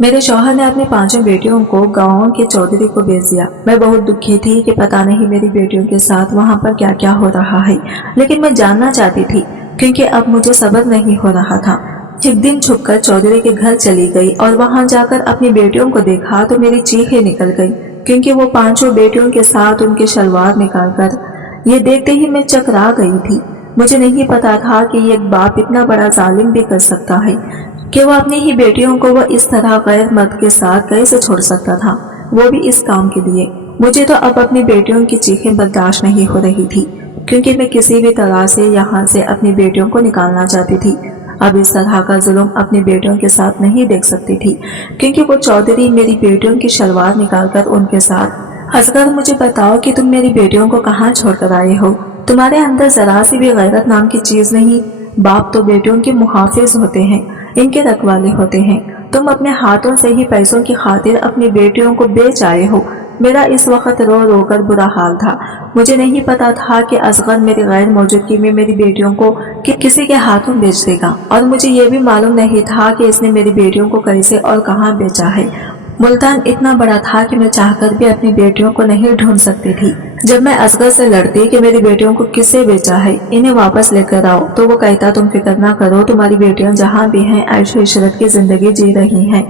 मेरे शौहर ने अपनी 5 बेटियों को गांव के चौधरी को बेच दिया। मैं बहुत दुखी थी कि पता नहीं मेरी बेटियों के साथ वहां पर क्या क्या हो रहा है, लेकिन मैं जानना चाहती थी क्योंकि अब मुझे सब्र नहीं हो रहा था। एक दिन छुपकर चौधरी के घर चली गई और वहां जाकर अपनी बेटियों को देखा तो मेरी चीखें निकल गई, क्योंकि वो 5 बेटियों के साथ उनके शलवार निकालकर ये देखते ही मैं चकरा गई थी। मुझे नहीं पता था कि एक बाप इतना बड़ा जालिम भी कर सकता है कि वो अपनी ही बेटियों को वो इस तरह गैर मर्द के साथ कैसे छोड़ सकता था, वो भी इस काम के लिए। मुझे तो अब अपनी बेटियों की चीखें बर्दाश्त नहीं हो रही थी, क्योंकि मैं किसी भी तरह से यहाँ से अपनी बेटियों को निकालना चाहती थी। अब इस तरह का जुल्म अपनी बेटियों के साथ नहीं देख सकती थी, क्योंकि वो चौधरी मेरी बेटियों की शलवार निकालकर उनके साथ। असगर, मुझे बताओ कि तुम मेरी बेटियों को कहाँ छोड़कर आए हो? तुम्हारे अंदर जरा सी भी गैरत नाम की चीज नहीं। बाप तो बेटियों के मुहाफिज होते हैं, इनके रखवाले होते हैं। तुम अपने हाथों से ही पैसों की खातिर अपनी बेटियों को बेच आए हो। मेरा इस वक्त रो रो कर बुरा हाल था। मुझे नहीं पता था कि असगर मेरी गैर मौजूदगी में मेरी बेटियों को किसी के हाथों बेच देगा, और मुझे ये भी मालूम नहीं था कि इसने मेरी बेटियों को कैसे और कहाँ बेचा है। मुल्तान इतना बड़ा था कि मैं चाहकर भी अपनी बेटियों को नहीं ढूंढ सकती थी। जब मैं असगर से लड़ती कि मेरी बेटियों को किससे बेचा है, इन्हें वापस लेकर आओ, तो वो कहता तुम फिक्र ना करो, तुम्हारी बेटियां जहाँ भी हैं ऐशो इशरत की जिंदगी जी रही हैं।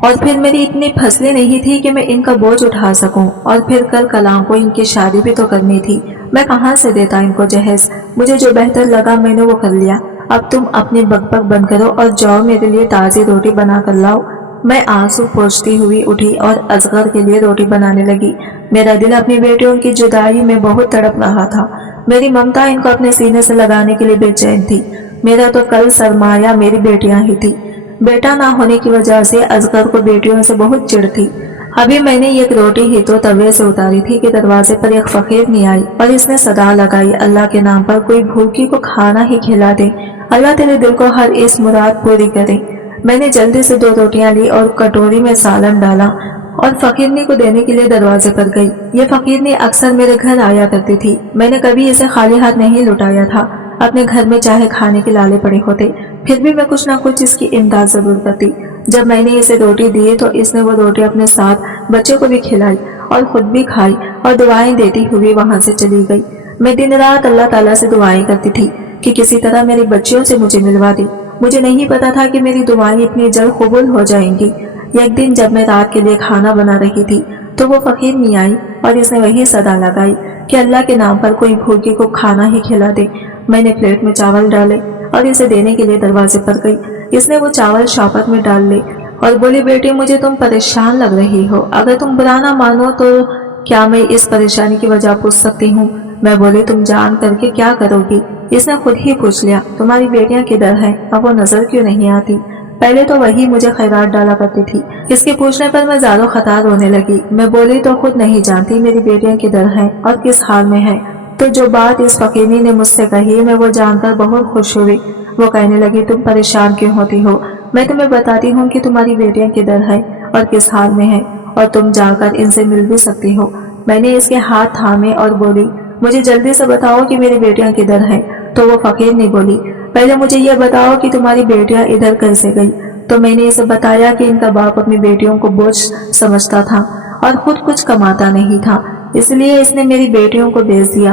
और फिर मेरी इतनी फसलें नहीं थी कि मैं इनका बोझ उठा सकूं, और फिर कल कलाम को इनकी शादी भी तो करनी थी। मैं कहाँ से देता इनको जहेज? मुझे जो बेहतर लगा मैंने वो कर लिया। अब तुम अपनी बकबक बंद करो और जाओ मेरे लिए ताज़ी रोटी बना कर लाओ। मैं आंसू पोंछती हुई उठी और असगर के लिए रोटी बनाने लगी। मेरा दिल अपनी बेटियों की जुदाई में बहुत तड़प रहा था। मेरी ममता इनको अपने सीने से लगाने के लिए बेचैन थी। मेरा तो कल सरमाया मेरी बेटियां ही थी। बेटा ना होने की वजह से असगर को बेटियों से बहुत चिढ़ थी। अभी मैंने एक रोटी ही तो तवे से उतारी थी कि दरवाजे पर एक फकीर नहीं आई और इसने सदा लगाई, अल्लाह के नाम पर कोई भूखी को खाना ही खिला दे, अल्लाह तेरे दिल को हर इस मुराद पूरी करे। मैंने जल्दी से 2 रोटियां ली और कटोरी में सालन डाला और फकीरनी को देने के लिए दरवाजे पर गई। ये फकीरनी अक्सर मेरे घर आया करती थी। मैंने कभी इसे खाली हाथ नहीं लुटाया था। अपने घर में चाहे खाने के लाले पड़े होते, फिर भी मैं कुछ न कुछ इसकी इमदाद जरूर करती। जब मैंने इसे रोटी दी तो इसने वो रोटी अपने साथ बच्चे को भी खिलाई और खुद भी खाई और दुआएं देती हुई वहां से चली गई। मैं दिन रात अल्लाह ताला से दुआएं करती थी कि किसी तरह मेरी बच्चियों से मुझे मिलवा दी। मुझे नहीं पता था कि मेरी दुआएं इतनी जल्द कबूल हो जाएंगी। एक दिन जब मैं रात के लिए खाना बना रही थी तो वो फकीर नहीं आई और इसने वही सदा लगाई कि अल्लाह के नाम पर कोई भूखी को खाना ही खिला दे। मैंने प्लेट में चावल डाले और इसे देने के लिए दरवाजे पर गई। इसने वो चावल शौकत में डाल ले और बोली, बेटी मुझे तुम परेशान लग रही हो, अगर तुम बुरा ना मानो तो क्या मैं इस परेशानी की वजह पूछ सकती हूँ? मैं बोली, तुम जान करके क्या करोगी? इसने खुद ही पूछ लिया, तुम्हारी बेटियां किधर हैं? अब वो नजर क्यों नहीं आती? पहले तो वही मुझे खैरात डाला करती थी। इसके पूछने पर मैं ज़ारो खतार रोने लगी। मैं बोली, तो खुद नहीं जानती मेरी बेटियां किधर हैं और किस हाल में हैं। तो जो बात इस फकीरनी ने मुझसे कही मैं वो जानकर बहुत खुश हुई। वो कहने लगी, तुम परेशान क्यों होती हो? मैं तुम्हें बताती हूँ कि तुम्हारी बेटियां किधर हैं और किस हाल में हैं, और तुम जाकर इनसे मिल भी सकती हो। मैंने इसके हाथ थामे और बोली, मुझे जल्दी से बताओ कि मेरी बेटियां किधर हैं। तो वो फकीर ने बोली, पहले मुझे ये बताओ कि तुम्हारी बेटियां इधर कैसे गई। तो मैंने इसे बताया कि इनका बाप अपनी बेटियों को बोझ समझता था और खुद कुछ कमाता नहीं था, इसलिए इसने मेरी बेटियों को बेच दिया।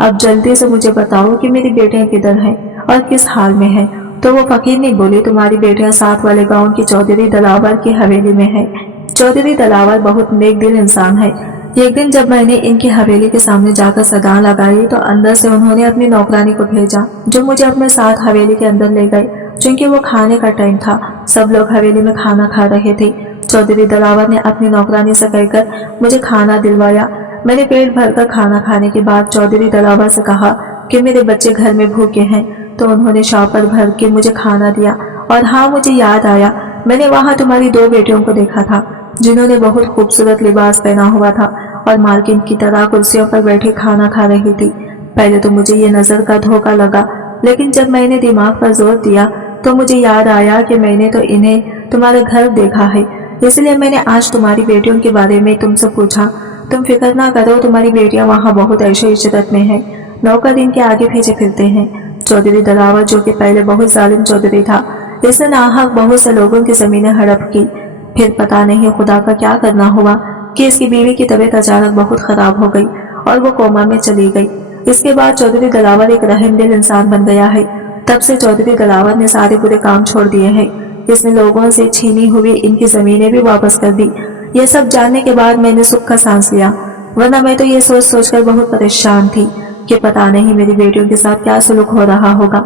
अब जल्दी से मुझे बताओ कि मेरी बेटियां किधर हैं और किस हाल में हैं। तो वो फकीर ने बोली, तुम्हारी बेटियां साथ वाले गांव की चौधरी दलावर की हवेली में है। चौधरी दलावर बहुत नेक दिल इंसान है। एक दिन जब मैंने इनकी हवेली के सामने जाकर सदा लगाई तो अंदर से उन्होंने अपनी नौकरानी को भेजा, जो मुझे अपने साथ हवेली के अंदर ले गए। चूंकि वो खाने का टाइम था, सब लोग हवेली में खाना खा रहे थे। चौधरी दलावर ने अपनी नौकरानी से कहकर मुझे खाना दिलवाया। मैंने पेट भरकर खाना खाने के बाद चौधरी दलावर से कहा कि मेरे बच्चे घर में भूखे हैं, तो उन्होंने शॉपर भर के मुझे खाना दिया। और हाँ, मुझे याद आया, मैंने वहाँ तुम्हारी 2 बेटियों को देखा था, जिन्होंने बहुत खूबसूरत लिबास पहना हुआ था और मालकिन की तरह कुर्सियों पर बैठे खाना खा रही थी। पहले तो मुझे ये नजर का धोखा लगा, लेकिन जब मैंने दिमाग पर जोर दिया तो मुझे याद आया कि मैंने तो इन्हें तुम्हारे घर देखा है, इसलिए मैंने आज तुम्हारी बेटियों के बारे में तुमसे पूछा। तुम फिक्र ना करो, तुम्हारी बेटियां वहाँ बहुत ऐशो इज्जत में हैं। नौकर इनके आगे पीछे फिरते हैं। चौधरी दलावर, जो कि पहले बहुत जालिम चौधरी था, इसने नाहक बहुत से लोगों की जमीनें हड़प की। پھر پتہ نہیں خدا کا کیا کرنا ہوا کہ اس کی بیوی کی طبیعت اچانک بہت خراب ہو گئی اور وہ کوما میں چلی گئی۔ اس کے بعد چودھری دلاور ایک رحم دل انسان بن گیا ہے۔ تب سے چودھری دلاور نے سارے برے کام چھوڑ دیے ہیں۔ اس نے لوگوں سے چھینی ہوئی ان کی زمینیں بھی واپس کر دی۔ یہ سب جاننے کے بعد میں نے سکھ کا سانس لیا، ورنہ میں تو یہ سوچ سوچ کر بہت پریشان تھی کہ پتہ نہیں میری بیٹیوں کے ساتھ کیا سلوک ہو رہا ہوگا،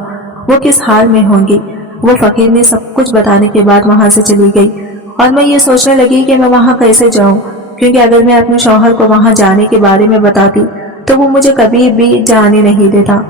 وہ کس حال میں ہوں گی۔ وہ فقیر نے سب کچھ بتانے کے بعد وہاں سے چلی گئی اور میں یہ سوچنے لگی کہ میں وہاں کیسے جاؤں، کیونکہ اگر میں اپنے شوہر کو وہاں جانے کے بارے میں بتاتی تو وہ مجھے کبھی بھی جانے نہیں دیتا۔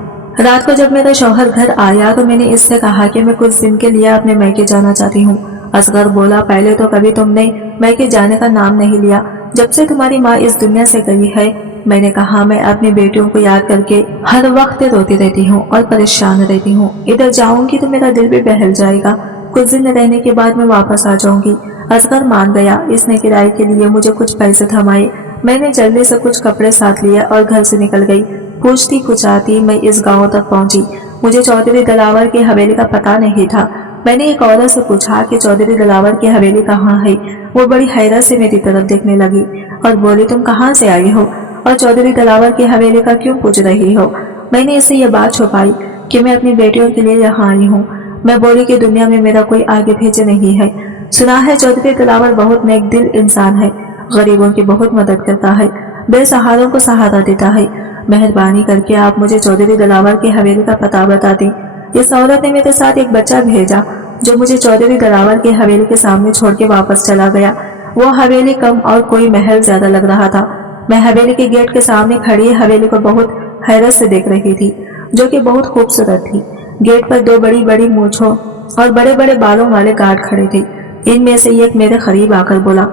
رات کو جب میرا شوہر گھر آیا تو میں نے اس سے کہا کہ میں کچھ دن کے لیے اپنے میکے جانا چاہتی ہوں۔ اصغر بولا، پہلے تو کبھی تم نے میکے جانے کا نام نہیں لیا، جب سے تمہاری ماں اس دنیا سے گئی ہے۔ میں نے کہا، میں اپنی بیٹیوں کو یاد کر کے ہر وقت روتی رہتی ہوں اور پریشان رہتی ہوں، ادھر جاؤں گی تو میرا دل بھی بہل جائے گا، کچھ دن رہنے کے بعد میں واپس آ جاؤں گی۔ اصغر مان گیا، اس نے کرائے کے لیے مجھے کچھ پیسے تھمائے، میں نے جلدی سے کچھ کپڑے ساتھ لیے اور گھر سے نکل گئی۔ پوچھتی پوچھاتی میں اس گاؤں تک پہنچی۔ مجھے چودھری دلاور کی حویلی کا پتہ نہیں تھا۔ میں نے ایک عورت سے پوچھا کہ چودھری دلاور کی حویلی کہاں ہے۔ وہ بڑی حیرت سے میری طرف دیکھنے لگی اور بولی، تم کہاں سے آئی ہو اور چودھری دلاور کی حویلی کا کیوں پوچھ رہی ہو؟ میں نے اس سے یہ بات چھپائی کہ میں اپنی بیٹیوں کے لیے یہاں آئی ہوں۔ میں بولی کہ دنیا میں میرا کوئی آگے پیچھے نہیں ہے، سنا ہے چودھری دلاور بہت نیک دل انسان ہے، غریبوں کی بہت مدد کرتا ہے، بے سہاروں کو سہارا دیتا ہے، مہربانی کر کے آپ مجھے چودھری دلاور کی حویلی کا پتہ بتا دیں۔ اس عورت نے میرے ساتھ ایک بچہ بھیجا جو مجھے چودھری دلاور کی حویلی کے سامنے چھوڑ کے واپس چلا گیا۔ وہ حویلی کم اور کوئی محل زیادہ لگ رہا تھا۔ میں حویلی کے گیٹ کے سامنے کھڑی حویلی کو بہت حیرت سے دیکھ رہی تھی، جو کہ بہت خوبصورت تھی۔ گیٹ پر دو بڑی بڑی مونچھوں اور بڑے بڑے بالوں والے گارڈ کھڑے تھے۔ ان میں سے ایک میرے قریب آ کر بولا،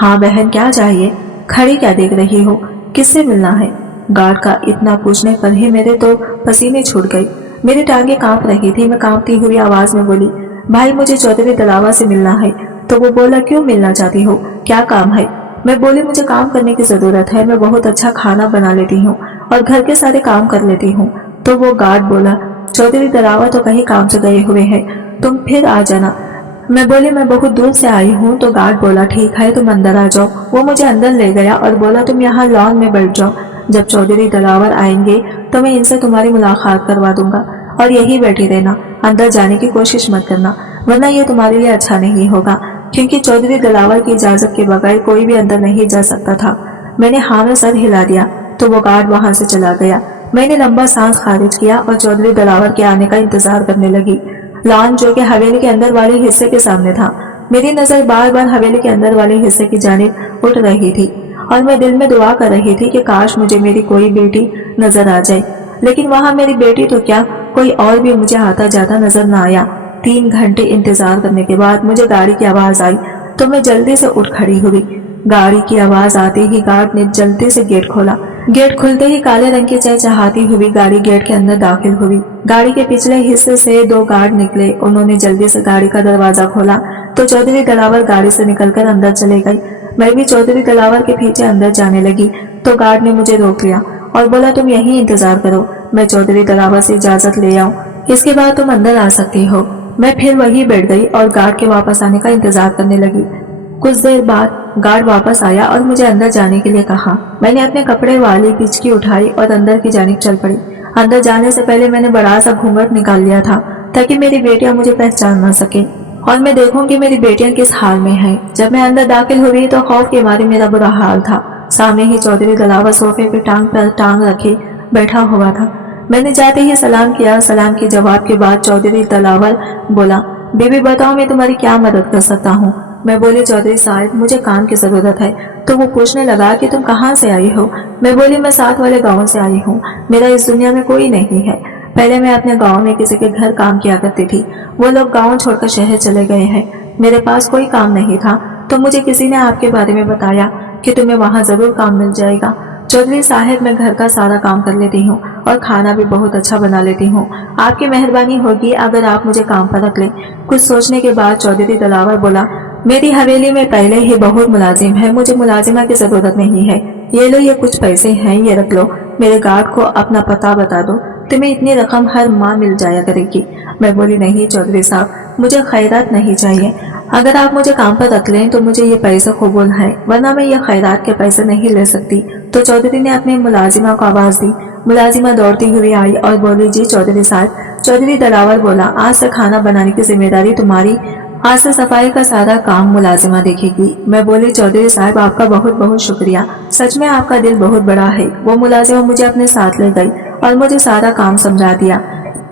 ہاں بہن، کیا چاہیے؟ کھڑی کیا دیکھ رہی ہو؟ کس سے ملنا ہے؟ گارڈ کا اتنا پوچھنے پر ہی میرے تو پسینے چھوٹ گئے، میری ٹانگیں کانپ رہی تھی۔ میں کانپتی ہوئی آواز میں بولی، بھائی مجھے چودھری دلاور سے ملنا ہے۔ تو وہ بولا، کیوں ملنا چاہتی ہو؟ کیا کام ہے؟ میں بولی، مجھے کام کرنے کی ضرورت ہے، میں بہت اچھا کھانا بنا لیتی ہوں اور گھر کے سارے کام کر لیتی ہوں۔ تو وہ گارڈ بولا، چودھری دلاور تو کہیں کام سے گئے ہوئے ہیں، تم پھر آ جانا۔ میں بولی، میں بہت دور سے آئی ہوں۔ تو گارڈ بولا، ٹھیک ہے، تم اندر آ جاؤ۔ وہ مجھے اندر لے گیا اور بولا، تم یہاں لان میں بیٹھ جاؤ، جب چودھری دلاور آئیں گے تو میں ان سے تمہاری ملاقات کروا دوں گا، اور یہی بیٹھی رہنا، اندر جانے کی کوشش مت کرنا، ورنہ یہ تمہارے لیے اچھا نہیں ہوگا، کیونکہ چودھری دلاور کی اجازت کے بغیر کوئی بھی اندر نہیں جا سکتا تھا۔ میں نے ہاں میں سر ہلا دیا تو وہ گارڈ وہاں سے چلا گیا۔ میں نے لمبا سانس خارج کیا اور چودھری دلاور کے آنے کا انتظار کرنے لگی۔ لان جو کہ حویلی کے اندر والے حصے کے سامنے تھا، میری نظر بار بار حویلی کے اندر والے حصے کی جانب اٹھ رہی تھی اور میں دل میں دعا کر رہی تھی کہ کاش مجھے میری کوئی بیٹی نظر آ جائے، لیکن وہاں میری بیٹی تو کیا، کوئی اور بھی مجھے آتا جاتا نظر نہ آیا۔ 3 گھنٹے انتظار کرنے کے بعد مجھے گاڑی کی آواز آئی تو میں جلدی سے اٹھ کھڑی ہوئی۔ گاڑی کی آواز آتے ہی گارڈ نے جلدی سے گیٹ کھولا۔ گیٹ کھلتے ہی کالے رنگ کی چہچہاتی ہوئی گاڑی گیٹ کے اندر داخل ہوئی۔ گاڑی کے پچھلے حصے سے 2 گارڈ نکلے، انہوں نے جلدی سے گاڑی کا دروازہ کھولا تو چودھری دلاور گاڑی سے نکل کر اندر چلے گئے۔ میں بھی چودھری دلاور کے پیچھے اندر جانے لگی تو گارڈ نے مجھے روک لیا اور بولا، تم یہیں انتظار کرو، میں چودھری دلاور سے اجازت لے آؤں، اس کے بعد تم اندر آ سکتی ہو۔ میں پھر وہی بیٹھ گئی اور گارڈ کے واپس آنے کا انتظار کرنے لگی۔ کچھ دیر بعد گارڈ واپس آیا اور مجھے اندر جانے کے لیے کہا۔ میں نے اپنے کپڑے والی پچکی اٹھائی اور اندر کی جانب چل پڑی۔ اندر جانے سے پہلے میں نے بڑا سا گھونگھٹ نکال لیا تھا تاکہ میری بیٹیاں مجھے پہچان نہ سکیں اور میں دیکھوں کہ میری بیٹیاں کس حال میں ہیں۔ جب میں اندر داخل ہوئی تو خوف کے مارے میرا برا حال تھا۔ سامنے ہی چودھری دلاور صوفے پہ ٹانگ پر ٹانگ رکھے بیٹھا ہوا تھا۔ میں نے جاتے ہی سلام کیا۔ سلام کے جواب کے بعد چودھری دلاور بولا، بی بی بتاؤ میں تمہاری کیا مدد کر سکتا ہوں؟ میں بولی، چودھری صاحب مجھے کام کی ضرورت ہے۔ تو وہ پوچھنے لگا کہ تم کہاں سے آئی ہو؟ میں بولی، میں ساتھ والے گاؤں سے آئی ہوں، میرا اس دنیا میں کوئی نہیں ہے۔ پہلے میں اپنے گاؤں میں کسی کے گھر کام کیا کرتی تھی، وہ لوگ گاؤں چھوڑ کر شہر چلے گئے ہیں، میرے پاس کوئی کام نہیں تھا، تو مجھے کسی نے آپ کے بارے میں بتایا کہ تمہیں وہاں ضرور کام مل جائے گا۔ چودھری صاحب میں گھر کا سارا کام کر لیتی ہوں اور کھانا بھی بہت اچھا بنا لیتی ہوں، آپ کی مہربانی ہوگی اگر آپ مجھے کام پر رکھ لیں۔ کچھ سوچنے کے بعد چودھری دلاور بولا، میری حویلی میں پہلے ہی بہت ملازم ہے، مجھے ملازمہ کی ضرورت نہیں ہے، یہ لو، یہ کچھ پیسے ہیں، یہ رکھ لو، میرے گارڈ کو اپنا پتہ بتا دو، تمہیں اتنی رقم ہر ماہ مل جایا کرے گی۔ میں بولی، نہیں چودھری صاحب، مجھے خیرات نہیں چاہیے، अगर आप मुझे काम पर रख लें तो मुझे ये पैसे कबूल है, वरना मैं ये खैरात के पैसे नहीं ले सकती। तो चौधरी ने अपनी मुलाजिमा को आवाज दी। मुलाजिमा दौड़ती हुई आई और बोली, जी चौधरी साहब। चौधरी दिलावर बोला, आज से खाना बनाने की जिम्मेदारी तुम्हारी, आज से सफाई का सारा काम मुलाजिमा देखेगी। मैं बोली, चौधरी साहब आपका बहुत बहुत शुक्रिया, सच में आपका दिल बहुत बड़ा है। वो मुलाजिमा मुझे अपने साथ ले गई और मुझे सारा काम समझा दिया।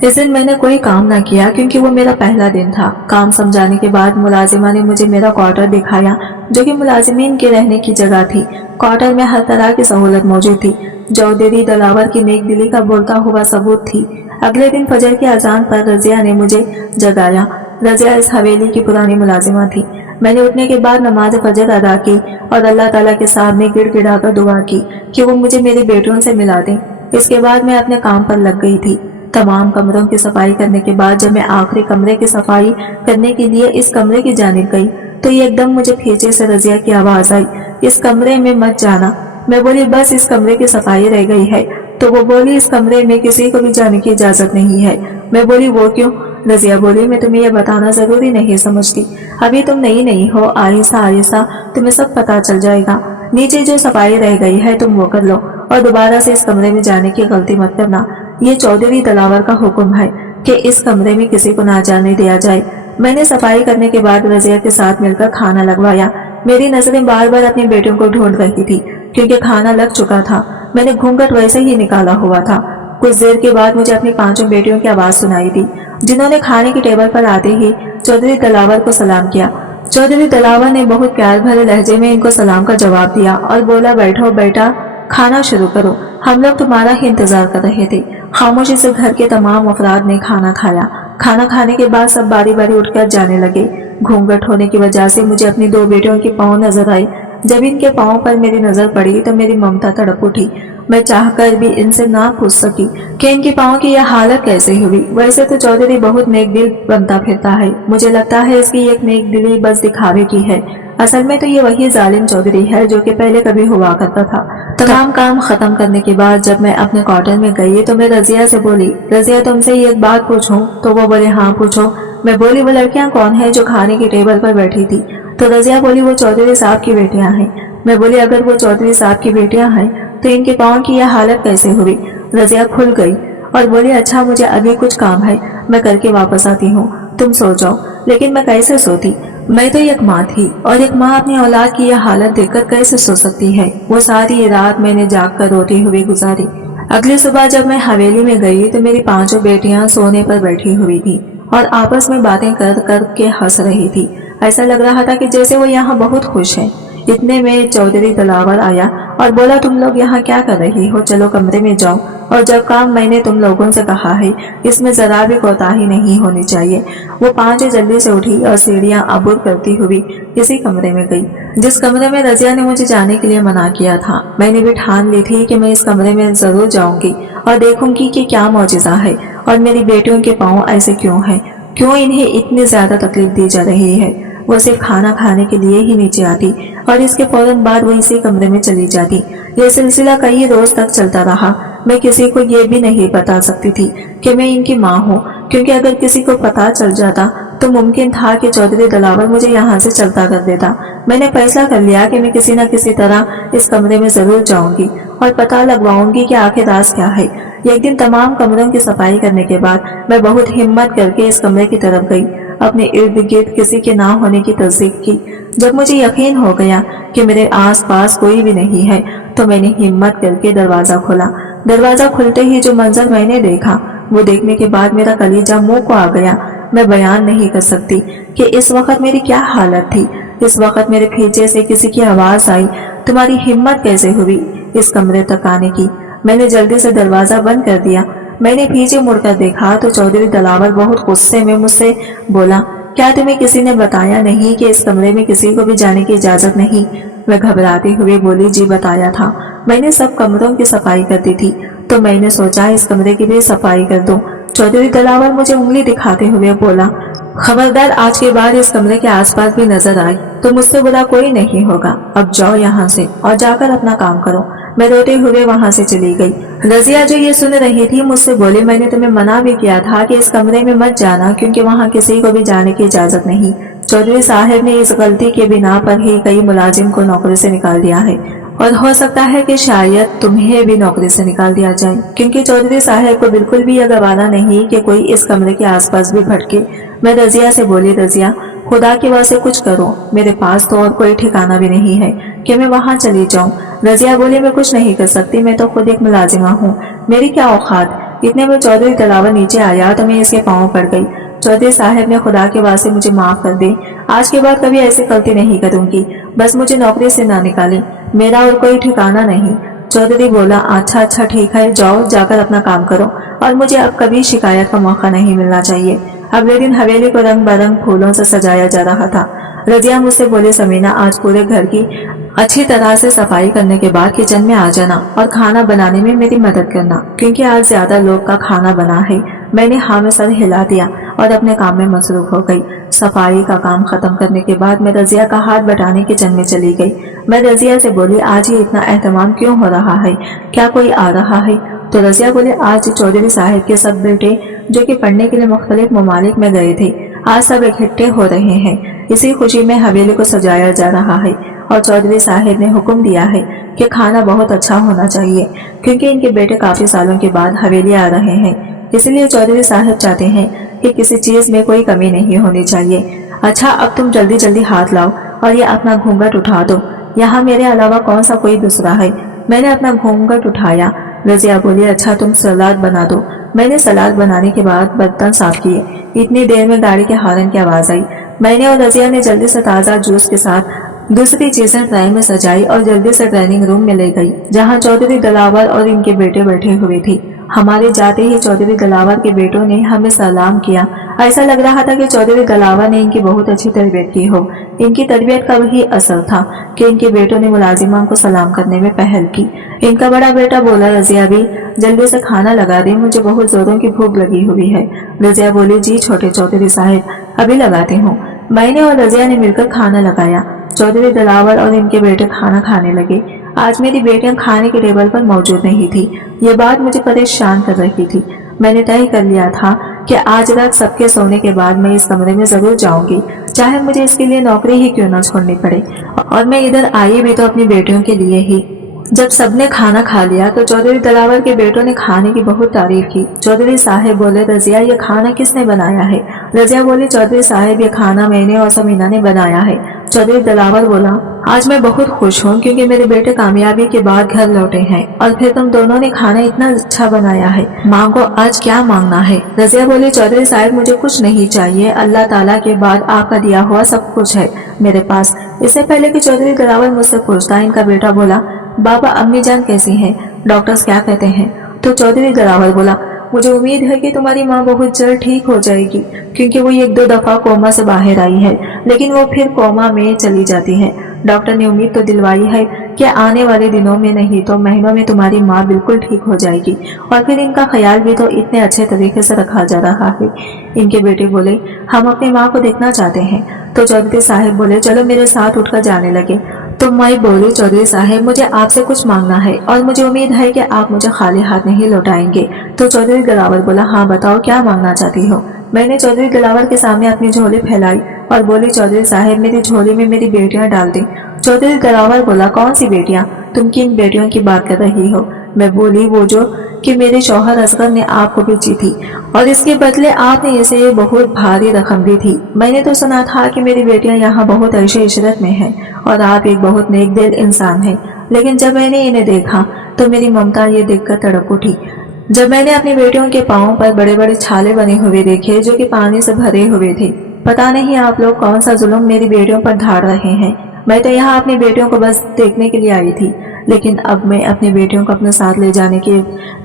इस दिन मैंने कोई काम ना किया क्योंकि वो मेरा पहला दिन था। काम समझाने के बाद मुलाजिमा ने मुझे मेरा क्वार्टर दिखाया, जो कि मुलाजिमीन के रहने की जगह थी। क्वार्टर में हर तरह की सहूलत मौजूद थी। चौधरी दिलावर की नेक दिली का बोलता हुआ सबूत थी। अगले दिन फजर की अजान पर रजिया ने मुझे जगाया। रजिया इस हवेली की पुरानी मुलाजिमा थी। मैंने उठने के बाद नमाज फजर अदा की और अल्लाह ताला के सामने गिड़गिड़ा कर दुआ की कि वो मुझे मेरे बेटियों से मिला दें। इसके बाद मैं अपने काम पर लग गई थी। तमाम कमरों की सफाई करने के बाद जब मैं आखिरी कमरे की सफाई करने के लिए इस कमरे की जानिब गई तो ये एकदम मुझे पीछे से रजिया की आवाज आई, इस कमरे में मत जाना। मैं बोली, बस इस कमरे की सफाई रह गई है। तो वो बोली, इस कमरे में किसी को भी जाने की इजाजत नहीं है। मैं बोली, वो क्यों? रजिया बोली, मैं तुम्हें यह बताना जरूरी नहीं समझती, अभी तुम नई हो, आहिस्ता आहिस्ता तुम्हें सब पता चल जाएगा। नीचे जो सफाई रह गई है तुम वो कर लो और दोबारा से इस कमरे में जाने की गलती मत करना। ये चौधरी दिलावर का हुक्म है कि इस कमरे में किसी को ना जाने दिया जाए। मैंने सफाई करने के बाद रजिया के साथ मिलकर खाना लगवाया। मेरी नजरें बार बार अपनी बेटियों को ढूंढ रही थी क्योंकि खाना लग चुका था। मैंने घूंघट वैसे ही निकाला हुआ था। कुछ देर के बाद मुझे अपनी 5 बेटियों की आवाज सुनाई दी, जिन्होंने खाने की टेबल पर आते ही चौधरी दिलावर को सलाम किया। चौधरी दिलावर ने बहुत प्यार भरे लहजे में इनको सलाम का जवाब दिया और बोला, बैठो बेटा, खाना शुरू करो, हम लोग तुम्हारा ही इंतजार कर रहे थे। खामोशी से घर के तमाम अफराद ने खाना खाया। खाना खाने के बाद सब बारी बारी उठकर जाने लगे। घूंघट होने की वजह से मुझे अपनी 2 बेटियों के पाँव नजर आए। जब इनके पाँव पर मेरी नजर पड़ी तो मेरी ममता तड़प उठी। मैं चाहकर भी इनसे ना पूछ सकी कि इनके पाँव की यह हालत कैसे हुई। वैसे तो चौधरी बहुत नेक दिल बनता फिरता है, मुझे लगता है इसकी एक नेक दिली बस दिखावे की है। असल में तो ये वही जालिम चौधरी है जो कि पहले कभी हुआ करता था। तमाम काम खत्म करने के बाद जब मैं अपने क्वार्टर में गई तो मैं रजिया से बोली, रजिया तुमसे एक बात पूछूं? तो वो बोले, हाँ पूछो। मैं बोली, वो लड़कियां कौन है जो खाने की टेबल पर बैठी थी? तो रजिया बोली, वो चौधरी साहब की बेटियां हैं। मैं बोली, अगर वो चौधरी साहब की बेटियां हैं तो इनके पाँव की यह हालत कैसे हुई? रजिया खुल गई और बोली, अच्छा मुझे अभी कुछ काम है, मैं करके वापस आती हूँ, तुम सो जाओ। लेकिन मैं कैसे सोती? मैं तो एक माँ थी और एक माँ अपनी औलाद की यह हालत देखकर कैसे सो सकती है? वो सारी रात मैंने जाग कर रोती हुई गुजारी। अगली सुबह जब मैं हवेली में गई तो मेरी 5 बेटियां सोने पर बैठी हुई थी और आपस में बातें कर कर के हंस रही थी। ऐसा लग रहा था कि जैसे वो यहाँ बहुत खुश है। इतने में चौधरी दिलावर आया और बोला, तुम लोग यहाँ क्या कर रही हो? चलो कमरे में जाओ और जब काम मैंने तुम लोगों से कहा है इसमें जरा भी कोताही नहीं होनी चाहिए। वो 5 जल्दी से उठी और सीढ़ियां अबूर करती हुई इसी कमरे में गई जिस कमरे में रजिया ने मुझे जाने के लिए मना किया था। मैंने भी ठान ली थी कि मैं इस कमरे में जरूर जाऊंगी और देखूंगी कि क्या मौजिज़ा है और मेरी बेटियों के पाँव ऐसे क्यों हैं, क्यों इन्हें इतनी ज्यादा तकलीफ दी जा रही है। वो सिर्फ खाना खाने के लिए ही नीचे आती और इसके फौरन बाद वो इसी कमरे में चली जाती। यह सिलसिला कई रोज तक चलता रहा। मैं किसी को ये भी नहीं बता सकती थी कि मैं इनकी माँ हूँ, क्योंकि अगर किसी को पता चल जाता तो मुमकिन था कि चौधरी दिलावर मुझे यहाँ से चलता कर देता। मैंने फैसला कर लिया कि मैं किसी न किसी तरह इस कमरे में जरूर जाऊंगी और पता लगवाऊंगी कि आखिर राज क्या है। एक दिन तमाम कमरों की सफाई करने के बाद मैं बहुत हिम्मत करके इस कमरे की तरफ गई। अपने इर्द गिर्द किसी के ना होने की तस्दीक की। जब मुझे यकीन हो गया कि मेरे आस पास कोई भी नहीं है तो मैंने हिम्मत करके दरवाजा खोला। दरवाजा खुलते ही जो मंजर मैंने देखा वो देखने के बाद मेरा कलीजा मुंह को आ गया। मैं बयान नहीं कर सकती कि इस वक्त मेरी क्या हालत थी। इस वक्त मेरे पीछे से किसी की आवाज आई, तुम्हारी हिम्मत कैसे हुई इस कमरे तक आने की? मैंने जल्दी से दरवाजा बंद कर दिया। मैंने पीछे मुड़कर देखा तो चौधरी दिलावर बहुत गुस्से में मुझसे बोला, क्या तुम्हें किसी ने बताया नहीं कि इस कमरे में किसी को भी जाने की इजाजत नहीं? मैं घबराती हुई बोली, जी बताया था, मैंने सब कमरों की सफाई कर दी थी तो मैंने सोचा इस कमरे की भी सफाई कर दूं। चौधरी दिलावर मुझे उंगली दिखाते हुए बोला, खबरदार आज के बाद इस कमरे के आसपास भी नजर आई तो मुझसे बुरा कोई नहीं होगा। अब जाओ यहाँ से और जाकर अपना काम करो। मैं रोते हुए वहां से चली गई। रजिया जो ये सुन रही थी मुझसे बोली, मैंने तुम्हें मना भी किया था कि इस कमरे में मत जाना क्योंकि वहाँ किसी को भी जाने की इजाजत नहीं। चौधरी साहब ने इस गलती के बिना पर ही कई मुलाजिम को नौकरी से निकाल दिया है और हो सकता है कि शायद तुम्हें भी नौकरी से निकाल दिया जाए, क्योंकि चौधरी साहब को बिल्कुल भी यह गवारा नहीं कि कोई इस कमरे के आसपास भी भटके। मैं रजिया से बोली, रजिया खुदा की वजह से कुछ करो, मेरे पास तो और कोई ठिकाना भी नहीं है कि मैं वहां चली जाऊं। रजिया बोली, मैं कुछ नहीं कर सकती, मैं तो खुद एक मुलाजिमा हूँ, मेरी क्या औकात। इतने में चौधरी दिलावर नीचे आया तो मैं इसके पाँव पड़ गई। चौधरी साहब ने खुदा के वास्ते मुझे माफ कर दे, आज के बाद कभी ऐसी गलती नहीं करूंगी, बस मुझे नौकरी से ना निकाले, मेरा और कोई ठिकाना नहीं। चौधरी बोला, अच्छा ठीक है, जाओ जाकर अपना काम करो और मुझे अब कभी शिकायत का मौका नहीं मिलना चाहिए। अगले दिन हवेली को रंग बिरंग फूलों से सजाया जा रहा था। रजिया मुझसे बोले, समीना आज पूरे घर की अच्छी तरह से सफाई करने के बाद किचन में आ जाना और खाना बनाने में मेरी मदद करना, क्योंकि आज ज्यादा लोग का खाना बना है। मैंने हाँ में सर हिला दिया और अपने काम में मसरूफ हो गई। सफाई का काम खत्म करने के बाद मैं रजिया का हाथ बटाने किचन में चली गई। मैं रजिया से बोली, आज ही इतना एहतमाम क्यों हो रहा है, क्या कोई आ रहा है? तो रजिया बोले, आज चौधरी साहब के सब बेटे जो कि पढ़ने के लिए मुख्तलिफ ममालिक में गए थे, आज सब इकट्ठे हो रहे हैं। इसी खुशी में हवेली को सजाया जा रहा है और चौधरी साहब ने हुक्म दिया है कि खाना बहुत अच्छा होना चाहिए, क्योंकि इनके बेटे काफी सालों के बाद हवेली आ रहे हैं। इसलिए चौधरी साहब चाहते हैं कि किसी चीज में कोई कमी नहीं होनी चाहिए। अच्छा अब तुम जल्दी जल्दी हाथ लाओ और ये अपना घूंघट उठा दो, यहाँ मेरे अलावा कौन सा कोई दूसरा है। मैंने अपना घूंघट उठाया। रजिया बोली, अच्छा तुम सलाद बना दो। मैंने सलाद बनाने के बाद बर्तन साफ किए। इतनी देर में गाड़ी के हॉर्न की आवाज आई। मैंने और रजिया ने जल्दी से ताज़ा जूस के साथ दूसरी चीजें ट्रे में सजाई और जल्दी से ट्रेनिंग रूम में ले गई, जहां चौधरी दिलावर और इनके बेटे बैठे हुए थे। हमारे जाते ही चौधरी दिलावर के बेटों ने हमें सलाम किया। ऐसा लग रहा था कि चौधरी दिलावर ने इनकी बहुत अच्छी तरबियत की हो। इनकी तरबियत का वही असर था कि इनके बेटों ने मुलाजिमा को सलाम करने में पहल की। इनका बड़ा बेटा बोला, रजिया भी जल्दी से खाना लगा दे, मुझे बहुत जोरों की भूख लगी हुई है। रजिया बोली, जी छोटे चौधरी साहब, अभी लगाती हूँ। मैंने और रजिया ने मिलकर खाना लगाया। चौधरी दिलावर और इनके बेटे खाना खाने लगे। आज मेरी बेटियां खाने के टेबल पर मौजूद नहीं थी। ये बात मुझे परेशान कर रही थी। मैंने तय कर लिया था कि आज रात सबके सोने के बाद मैं इस कमरे में जरूर जाऊंगी, चाहे मुझे इसके लिए नौकरी ही क्यों न छोड़नी पड़े। और मैं इधर आई भी तो अपनी बेटियों के लिए ही। जब सबने खाना खा लिया तो चौधरी दिलावर के बेटों ने खाने की बहुत तारीफ की। चौधरी साहब बोले, रजिया ये खाना किसने बनाया है? रजिया बोली, चौधरी साहब ये खाना मैंने और समीना ने बनाया है। चौधरी दिलावर बोला, आज मैं बहुत खुश हूँ क्योंकि मेरे बेटे कामयाबी के बाद घर लौटे हैं और फिर तुम दोनों ने खाना इतना अच्छा बनाया है। मांगो, आज क्या मांगना है? रजिया बोली, चौधरी साहब मुझे कुछ नहीं चाहिए, अल्लाह ताला के बाद आपका दिया हुआ सब कुछ है मेरे पास। इससे पहले कि चौधरी दिलावर मुझसे पूछता, इनका बेटा बोला, बाबा अम्मी जान कैसी हैं? डॉक्टर्स क्या कहते हैं? तो चौधरी दिलावर बोला, मुझे उम्मीद है कि तुम्हारी माँ बहुत जल्द ठीक हो जाएगी, क्योंकि वो 1-2 दफा कोमा से बाहर आई है, लेकिन वो फिर कोमा में चली जाती है। डॉक्टर ने उम्मीद तो दिलवाई है कि आने वाले दिनों में नहीं तो महीनों में तुम्हारी माँ बिल्कुल ठीक हो जाएगी और फिर इनका ख्याल भी तो इतने अच्छे तरीके से रखा जा रहा है। इनके बेटे बोले, हम अपनी माँ को देखना चाहते हैं। तो चौधरी साहब बोले, चलो मेरे साथ उठकर जाने लगे। तो मैं बोली, चौधरी साहब मुझे आपसे कुछ मांगना है और मुझे उम्मीद है कि आप मुझे खाली हाथ नहीं लौटाएंगे। तो चौधरी दिलावर बोला, हाँ बताओ क्या मांगना चाहती हो? मैंने चौधरी दिलावर के सामने अपनी झोली फैलाई और बोली, चौधरी साहब मेरी झोली में मेरी बेटियां डाल दी। चौधरी दिलावर बोला, कौन सी बेटियां? तुम किन बेटियों की बात कर रही हो? मैं बोली, वो जो कि मेरे शौहर असगर ने आपको बेची थी और इसके बदले आपने इसे बहुत भारी रकम दी थी। मैंने तो सुना था कि मेरी बेटियां यहाँ बहुत ऐशो इशरत में हैं और आप एक बहुत नेक दिल इंसान हैं, लेकिन जब मैंने इन्हें देखा तो मेरी ममता ये देखकर तड़प उठी। जब मैंने अपनी बेटियों के पाँव पर बड़े बड़े छाले बने हुए देखे जो कि पानी से भरे हुए थे, पता नहीं आप लोग कौन सा जुल्म मेरी बेटियों पर ढाड़ रहे हैं। मैं तो यहाँ अपनी बेटियों को बस देखने के लिए आई थी, लेकिन अब मैं अपनी बेटियों को अपने साथ ले जाने के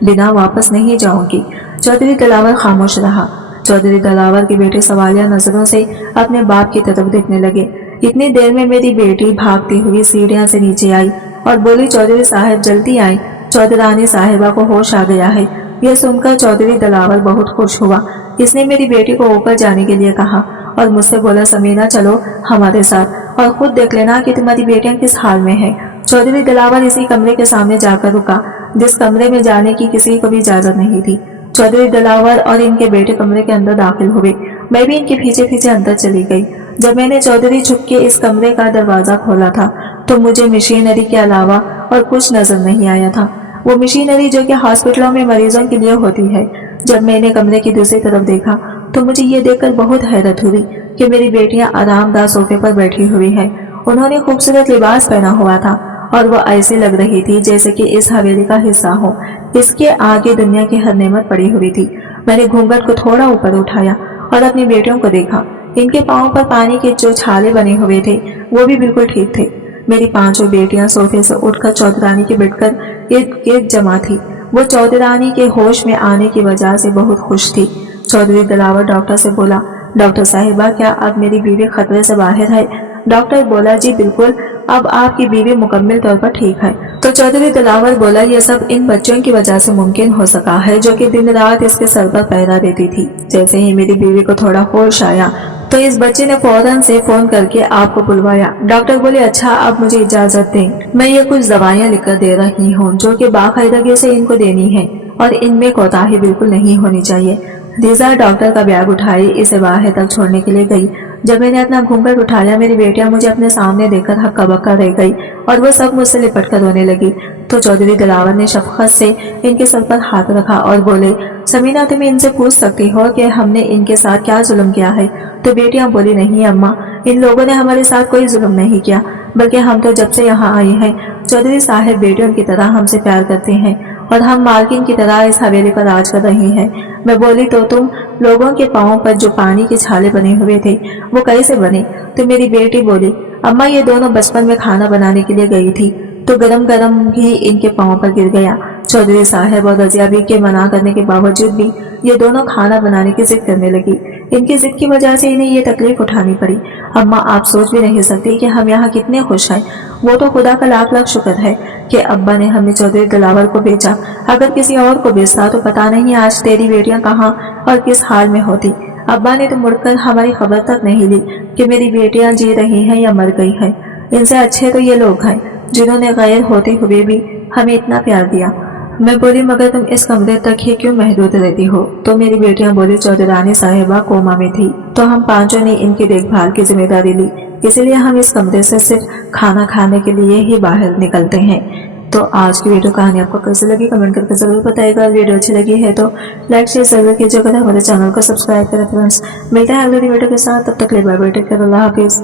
बिना वापस नहीं जाऊंगी। चौधरी दिलावर खामोश रहा। चौधरी दिलावर के बेटे सवालिया नजरों से अपने बाप की तरफ देखने लगे। इतनी देर में मेरी बेटी भागती हुई सीढ़ियां से नीचे आई और बोली, चौधरी साहब जल्दी आए, चौधरानी साहिबा को होश आ गया है। यह सुनकर चौधरी दिलावर बहुत खुश हुआ। इसने मेरी बेटी को ऊपर जाने के लिए कहा और मुझसे बोला, समीना चलो हमारे साथ और खुद देख लेना कि तुम्हारी बेटियां किस हाल में हैं। चौधरी दिलावर इसी कमरे के सामने जाकर रुका जिस कमरे में जाने की किसी को भी इजाजत नहीं थी। चौधरी दिलावर और इनके बेटे कमरे के अंदर दाखिल हुए। मैं भी इनके पीछे पीछे अंदर चली गई। जब मैंने चौधरी छुप के इस कमरे का दरवाजा खोला था तो मुझे मशीनरी के अलावा और कुछ नजर नहीं आया था। वो मशीनरी जो कि हॉस्पिटलों में मरीजों के लिए होती है। जब मैंने कमरे की दूसरी तरफ देखा तो मुझे ये देखकर बहुत हैरत हुई कि मेरी बेटियां आरामदार सोफे पर बैठी हुई है। उन्होंने खूबसूरत लिबास पहना हुआ था और वो ऐसे लग रही थी जैसे कि इस हवेली का हिस्सा हो। इसके आगे दुनिया की हर नेमत पड़ी हुई थी। मैंने घूंघट को थोड़ा ऊपर उठाया और अपनी बेटियों को देखा। इनके पांव पर पानी के जो छाले बने हुए थे वो भी बिल्कुल ठीक थे। मेरी पांचों बेटियां सोफे से उठकर चौधरानी के बैठकर एक जमा थी। वो चौधरानी के होश में आने की वजह से बहुत खुश थी। चौधरी दिलावर डॉक्टर से बोला, डॉक्टर साहिबा क्या अब मेरी बीवी खतरे से बाहर है? डॉक्टर बोला, जी बिल्कुल, अब आपकी बीवी मुकम्मल तौर पर ठीक है। तो चौधरी दिलावर बोला, ये सब इन बच्चों की वजह से मुमकिन हो सका है जो कि दिन रात इसके सर पर पहरा देती थी। जैसे ही मेरी बीवी को थोड़ा होश आया तो इस बच्चे ने फौरन से फोन करके आपको बुलवाया। डॉक्टर बोले, अच्छा अब मुझे इजाजत दें, मैं ये कुछ दवाइयाँ लिखकर दे रही हूँ जो कि बाकायदगी से इनको देनी है और इनमें कोताही बिल्कुल नहीं होनी चाहिए। रिजा डॉक्टर का बैग उठाई इसे बाहर तक छोड़ने के लिए गई। जब मैंने अपना घूंघट उठाया मेरी बेटियां मुझे अपने सामने देखकर हक्का बक्का रह गई और वो सब मुझसे लिपट कर रोने लगी। तो चौधरी दिलावर ने शफकत से इनके सर पर हाथ रखा और बोले, समीना तुम इनसे पूछ सकती हो कि हमने इनके साथ क्या जुल्म किया है? तो बेटियां बोली, नहीं अम्मा, इन लोगों ने हमारे साथ कोई जुल्म नहीं किया, बल्कि हम तो जब से यहाँ आए हैं चौधरी साहब बेटियों की तरह हमसे प्यार करते हैं और हम मालकिन की तरह इस हवेली पर राज कर रही हैं। मैं बोली, तो तुम लोगों के पाँव पर जो पानी के छाले बने हुए थे वो कैसे बने? तो मेरी बेटी बोली, अम्मा ये दोनों बचपन में खाना बनाने के लिए गई थी तो गरम गरम घी इनके पाँव पर गिर गया। चौधरी साहब और रजिया बी के मना करने के बावजूद भी ये दोनों खाना बनाने की जिद करने लगी। इनकी जिद की वजह से इन्हें ये तकलीफ उठानी पड़ी। अम्मा आप सोच भी नहीं सकती कि हम यहाँ कितने खुश हैं। वो तो खुदा का लाख लाख शुक्र है कि अब्बा ने हमें चौधरी दिलावर को बेचा। अगर किसी और को बेचता तो पता नहीं आज तेरी बेटियां कहाँ और किस हाल में होती। अब्बा ने तो मुड़कर हमारी खबर तक नहीं ली कि मेरी बेटियां जी रही हैं या मर गई हैं। इनसे अच्छे तो ये लोग हैं जिन्होंने गैर होते हुए भी हमें इतना प्यार दिया। मैं बोली, मगर तुम इस कमरे तक ही क्यों महदूद रहती हो? तो मेरी बेटियां बोली, चौधरानी साहिबा कोमा में थी तो हम पांचों ने इनकी देखभाल की जिम्मेदारी ली, इसलिए हम इस कमरे से सिर्फ खाना खाने के लिए ही बाहर निकलते हैं। तो आज की वीडियो कहानी आपको कैसी लगी कमेंट करके जरूर बताइएगा। वीडियो अच्छी लगी है तो लाइक शेयर जरूर कीजिएगा, हमारे चैनल को सब्सक्राइब करें फ्रेंड्स। मिलते हैं अगली वीडियो के साथ, तब तक के लिए बाय बाय, टेक केयर, अल्लाह हाफिज।